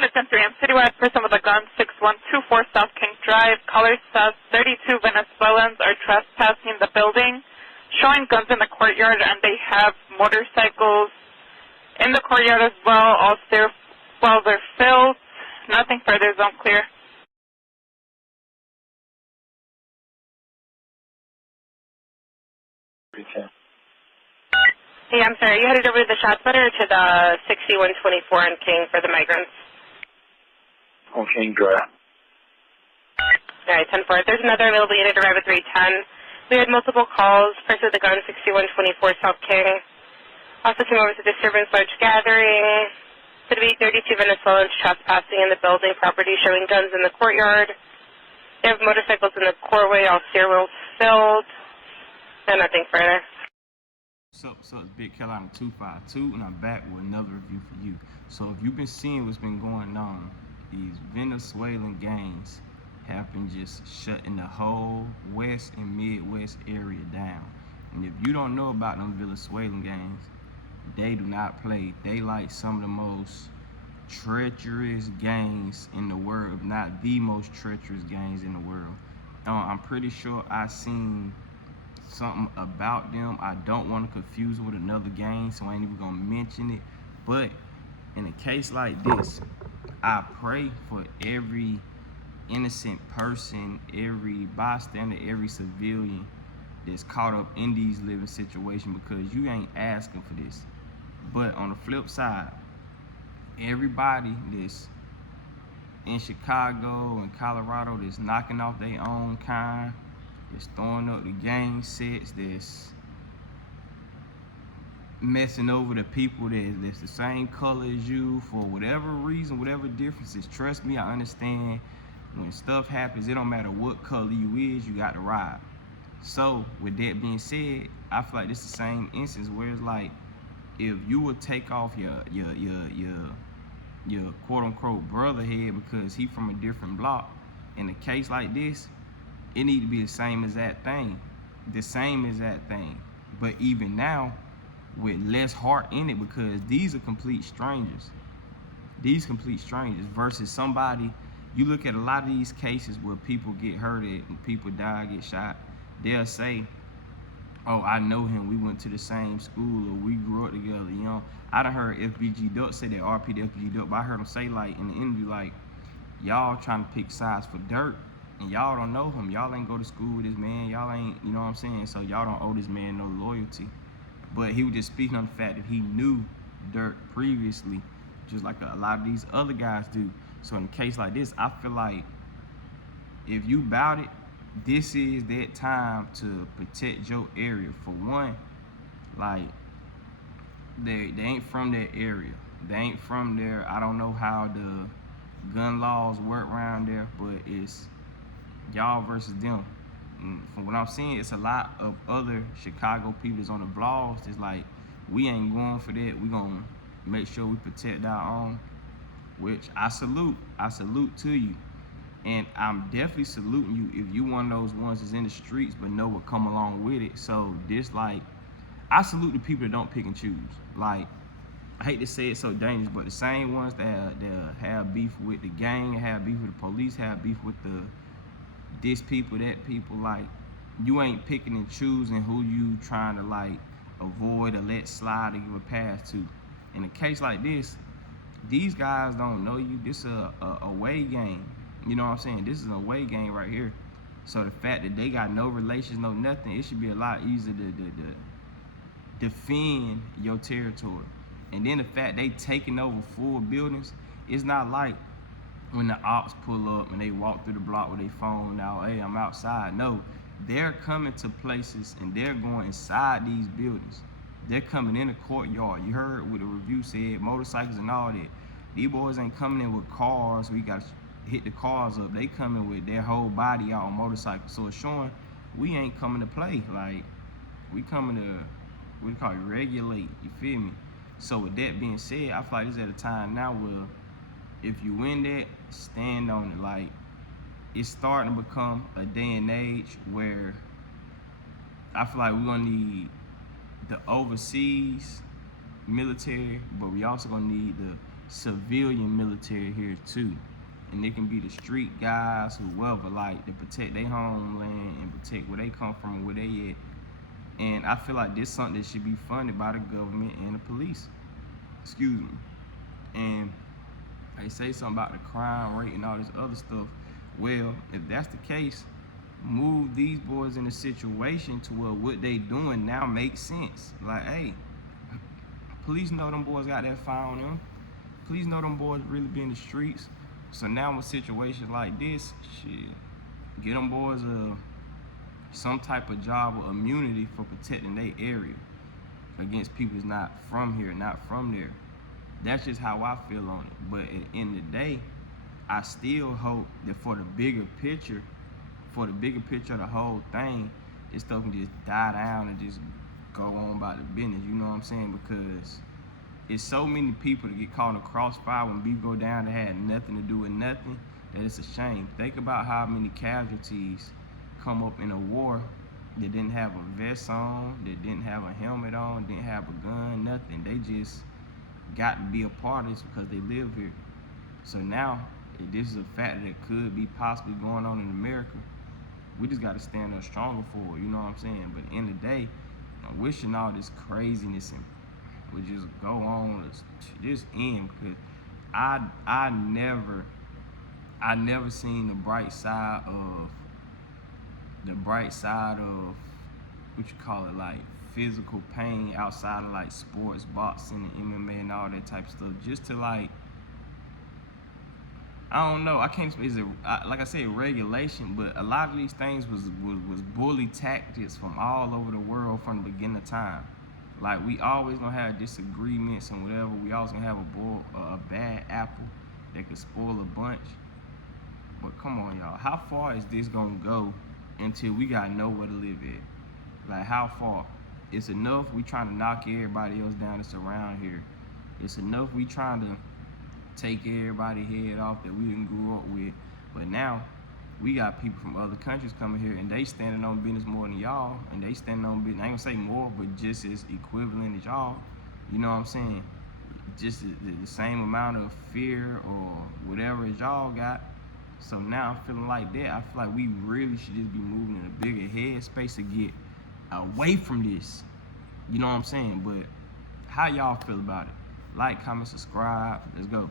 units in 3M Citywide. Person with a gun, 6124 South King Drive. Caller says 32 Venezuelans are trespassing the building, showing guns in the courtyard, and they have motorcycles in the courtyard as well. All stairwells are filled. Nothing further, zone clear. Hey, I'm sorry, you headed over to the shot splitter or to the 6124 on King for the migrants? On King Drive. All right, 10-4. If there's another available unit, arrive at 310. We had multiple calls. Person with the gun, 6124 South King. Also came over to disturbance large gathering. Could be 32 Venezuelans trespassing in the building property, showing guns in the courtyard. They have motorcycles in the courtway, all stairwells filled. And nothing further. What's up, it's Big Carolina 252, and I'm back with another review for you. So if you've been seeing what's been going on, these Venezuelan gangs have been just shutting the whole West and Midwest area down. And if you don't know about them Venezuelan gangs, they do not play. They like some of the most treacherous gangs in the world, if not the most treacherous gangs in the world. I'm pretty sure I seen something about them. I don't want to confuse it with another gang, so I ain't even gonna mention it. But in a case like this, I pray for every innocent person, every bystander, every civilian that's caught up in these living situations, because you ain't asking for this. But on the flip side, everybody that's in Chicago and Colorado that's knocking off their own kind, that's throwing up the gang sets, that's messing over the people that's the same color as you for whatever reason, whatever differences. Trust me, I understand when stuff happens, it don't matter what color you is, you got to ride. So with that being said, I feel like this is the same instance where it's like, if you would take off your quote unquote brother head because he from a different block, in a case like this, it need to be the same as that thing. But even now, with less heart in it, because these are complete strangers. Versus somebody, you look at a lot of these cases where people get hurted and people die, get shot, they'll say, oh, I know him, we went to the same school, or we grew up together, you know. I done heard FBG Duck say that, RP to FBG Duck, but I heard him say, like, in the interview, like, y'all trying to pick sides for dirt, and y'all don't know him. Y'all ain't go to school with this man. Y'all ain't, you know what I'm saying? So y'all don't owe this man no loyalty. But he was just speaking on the fact that he knew Dirt previously, just like a lot of these other guys do. So in a case like this, I feel like if you bout it, this is that time to protect your area. For one, like, they ain't from that area. They ain't from there. I don't know how the gun laws work around there, but it's y'all versus them. And from what I'm seeing, it's a lot of other Chicago people that's on the vlogs that's like, we ain't going for that. We gonna make sure we protect our own, which I salute to you. And I'm definitely saluting you if you one of those ones that's in the streets but know what come along with it. So this, like, I salute the people that don't pick and choose. Like, I hate to say it so dangerous, but the same ones that have beef with the gang, have beef with the police, have beef with this people, that people, like, you ain't picking and choosing who you trying to, like, avoid or let slide or give a pass to. In a case like this, these guys don't know you. This is a away game. You know what I'm saying? This is an away game right here. So the fact that they got no relations, no nothing, it should be a lot easier to defend your territory. And then the fact they taking over full buildings, it's not like when the ops pull up and they walk through the block with their phone out, hey, I'm outside. No, they're coming to places and they're going inside these buildings. They're coming in the courtyard. You heard what the review said, motorcycles and all that. These boys ain't coming in with cars. We got to hit the cars up. They coming with their whole body out on motorcycles. So it's showing we ain't coming to play. Like, we coming to, we call it regulate, you feel me? So with that being said, I feel like this is at a time now where if you win that, stand on it. Like, it's starting to become a day and age where I feel like we're gonna need the overseas military, but we also gonna need the civilian military here too. And it can be the street guys, whoever, like, to protect their homeland and protect where they come from, where they at. And I feel like this is something that should be funded by the government and the police. Excuse me. And they say something about the crime rate and all this other stuff. Well, if that's the case, move these boys in a situation to where what they doing now makes sense. Like, hey, police know them boys got that fire on them. Police know them boys really be in the streets. So now with situations like this, shit, get them boys some type of job or immunity for protecting their area against people that's not from here, not from there. That's just how I feel on it. But at the end of the day, I still hope that for the bigger picture of the whole thing, this stuff can just die down and just go on about the business, you know what I'm saying? Because it's so many people that get caught in a crossfire when beef go down that had nothing to do with nothing, that it's a shame. Think about how many casualties come up in a war that didn't have a vest on, that didn't have a helmet on, didn't have a gun, nothing. They just got to be a part of this because they live here. So now, if this is a fact that could be possibly going on in America, we just got to stand up stronger for it, you know what I'm saying? But in the day, I'm wishing all this craziness and would just go on to this end, because I never seen the bright side of what you call it, like physical pain outside of like sports, boxing, and MMA and all that type of stuff. Just to like, I don't know, I can't, like I said, regulation, but a lot of these things was bully tactics from all over the world from the beginning of time. Like, we always gonna have disagreements and whatever. We always gonna have a bad apple that could spoil a bunch. But come on, y'all, how far is this gonna go until we got nowhere to live at? Like, how far? It's enough we trying to knock everybody else down that's around here. It's enough we trying to take everybody's head off that we didn't grow up with. But now, we got people from other countries coming here and they standing on business more than y'all, and they standing on business, I ain't gonna say more, but just as equivalent as y'all. You know what I'm saying? Just the same amount of fear or whatever as y'all got. So now I'm feeling like that. I feel like we really should just be moving in a bigger headspace to get away from this. You know what I'm saying? But how y'all feel about it? Like, comment, subscribe. Let's go.